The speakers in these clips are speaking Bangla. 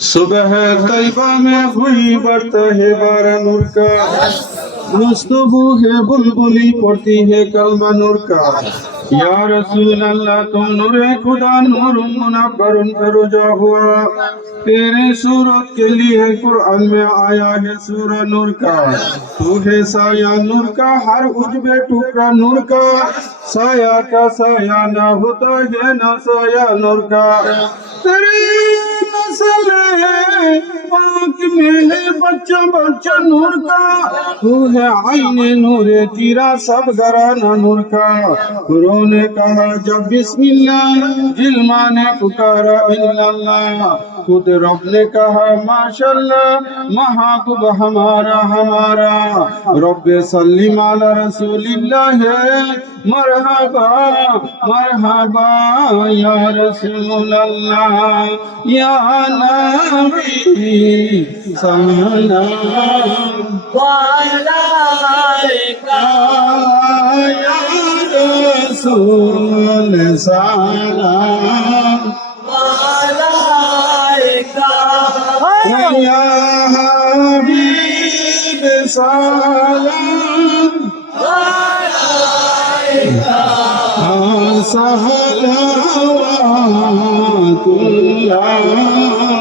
सुबह तैबा में हुई बरत है बारा नूर का। मुस्तबू है बुलबुली पड़ती है कलमा नूर का। या रसूल अल्लाह तुम नूरे खुदा, नूर मुनव्वरुन फरोजा हुआ। तेरे सूरत के लिए कुरान में आया है सूरा नूर का। तू है साया नूर का, हर उजबे टुकड़ा नूर का। साया का साया ना होता है, ना साया नूर का। तेरी চলে पाक में है बच्चा बच्चा नूर का। तू है आईने नूरे, तीरा सब घराना नूर का। गुरु ने कहा, जब बिस्मिल्लाह इल्मा ने पुकारा, इल्लल्लाह। खुद रब ने कहा, माशाल्लाह महाकुब हमारा हमारा। रब सल्लिम अला रसूलिल्लाह, मरहबा मरहबा, या रसूल अल्लाह या नबी। রসুল সালাম يا حبيب سلام عليك سهلا الله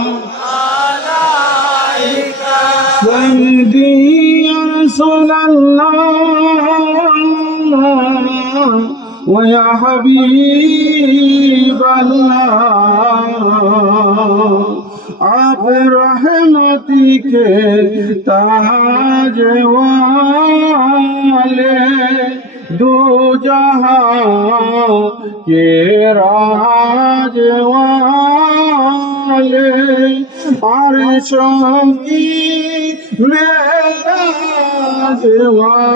সামদি রাসূলুল্লাহ ويا حبيب الله آپ رحمتی کے تاج والے دو جہاں کے راج والے عرشوں کی मेराज वाले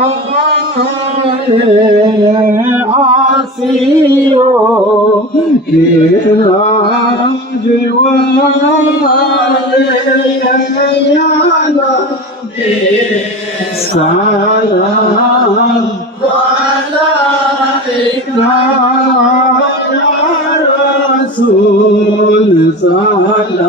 आसियों के राज वाले या नबी सलाम रसूल सलाम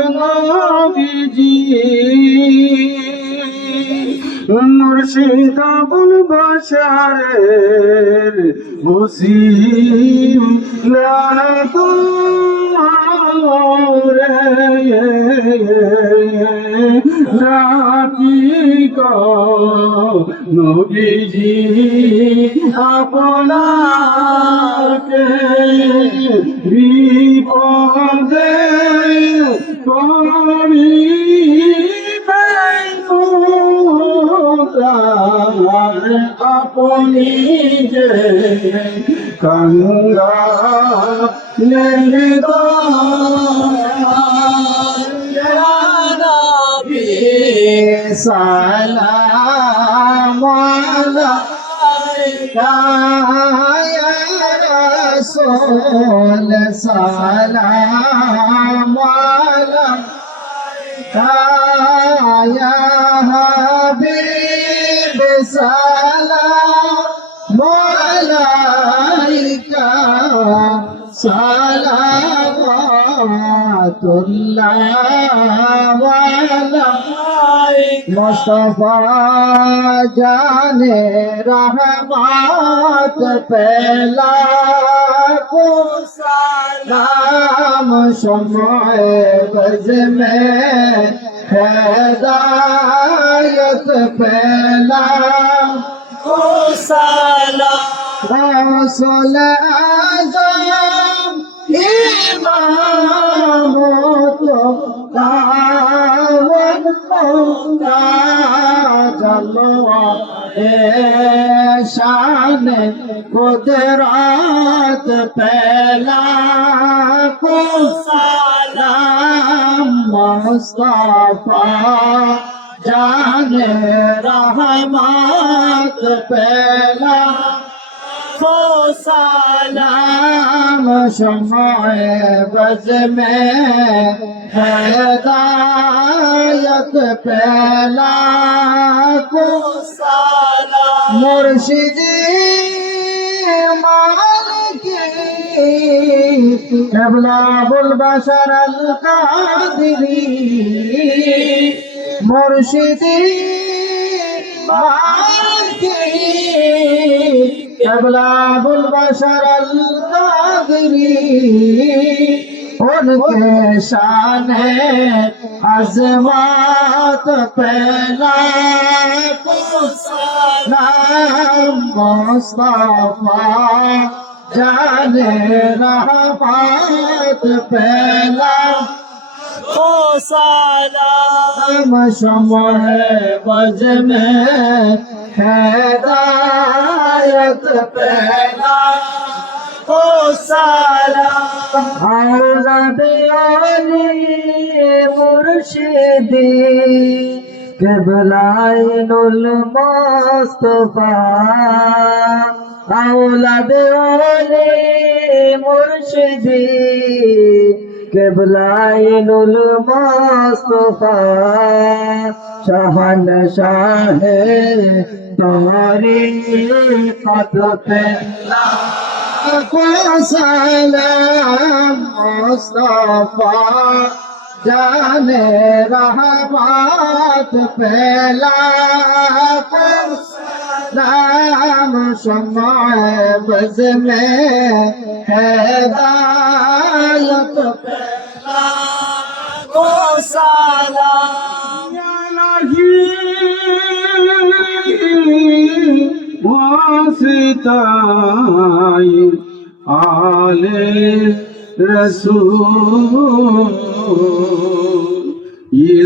নবীজি মুর্শিদ আবুল বাশারের মুসিম নবীজি আপনাকে যে কঙ্গা সালাম রাসূল সালাম ইয়া হাবিব সালাম। صلوات الله عليك مصطفى جان رحمت پہلا کو سلام شمع بز میں ہدایت پہلا کو سلام رسول اعظم तो दावत जलवा ए शान कुदरत पहला को सलाम मुस्तफा जाने रहमत पहला को सलाम شمع بز میں ہدایت پہلا کو مرشدی مالکی قبلہ البشر القادری مرشدی مالکی كبلاب البشر القادري ان کے شان ہے عظمات پہلا سلام مصطفیٰ جان رحمت پہلا سلام شمع بج میں হেদায়ত পেলা। ও সারা আওলাদে আলী মুর্শিদি কেবলাইনুল মুস্তফা। আওলাদে আলী মুর্শিদি কেবলাইনুল মোস্তফা সহন শাহে তোমারি কদতে মোস্তফা জানে রহমত পেলা اسلام شمع بز میں ہدایت پھیلا کو سلام یا الہی واسطائی آل رسول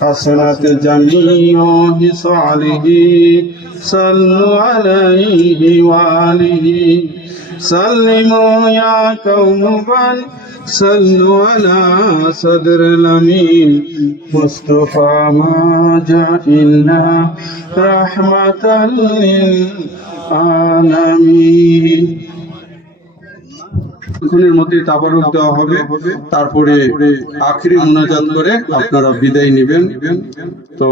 حسنت جميع صالحه صلوا عليه وآله. سلموا يا قوم بل صلوا على صدر الأمين. مصطفى ما جعلنا رحمة للعالمين. এখনের মধ্যে তাবারক দেওয়া হবে। তারপরে আখরি মোনাজাত করে আপনারা বিদায় নেবেন। তো